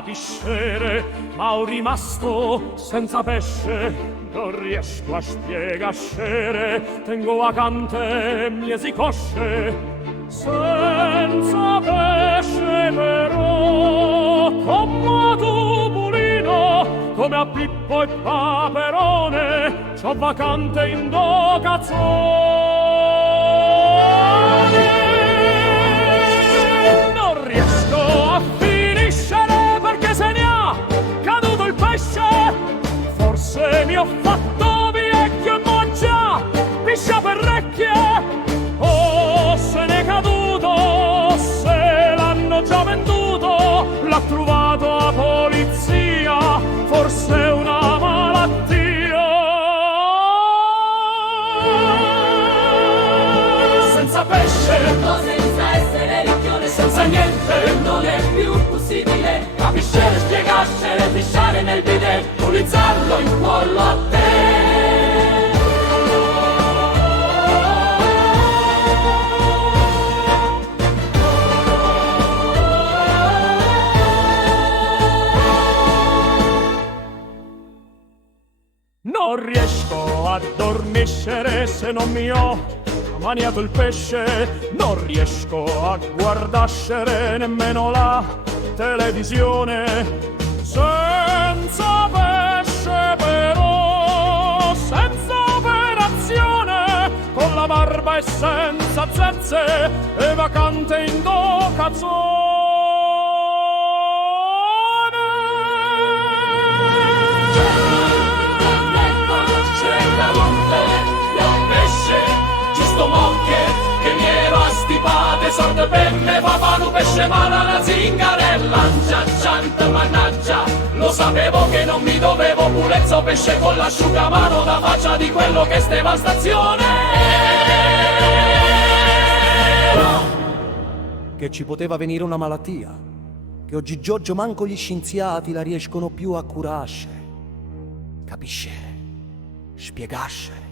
capiscere, ma ho rimasto senza pesce, non riesco a spiegascere, tengo vacante miesi cosce, senza pesce però, come tubulino, come a Pippo e Paperone, c'ho vacante in docazione. Non riesco a finiscere perché se ne ha caduto il pesce, forse mi ho fatto vecchio e mo' già piscia per recchie, o se n'è caduto, se l'hanno già venduto, l'ha trovato la polizia, forse è una malattia. Senza pesce, senza essere ricchione, senza niente, non è più possibile capiscere, spiegascere, pisciare nel bidet, pulizzarlo in pollo a te. Non riesco a dormiscere se non mi ho maniato il pesce, non riesco a guardascere nemmeno la televisione. Senza pesce però, senza operazione, con la barba e senza zezze, e vacante in docazione. Che mi ero astipate, sorte penne, papano, pesce, mala, la zingarella, cianta, mannaggia, lo sapevo che non mi dovevo, purezzo, pesce con l'asciugamano, da faccia di quello che è devastazione. Che ci poteva venire una malattia, che oggigiorno manco gli scienziati la riescono più a curasce. Capisce? Spiegasce.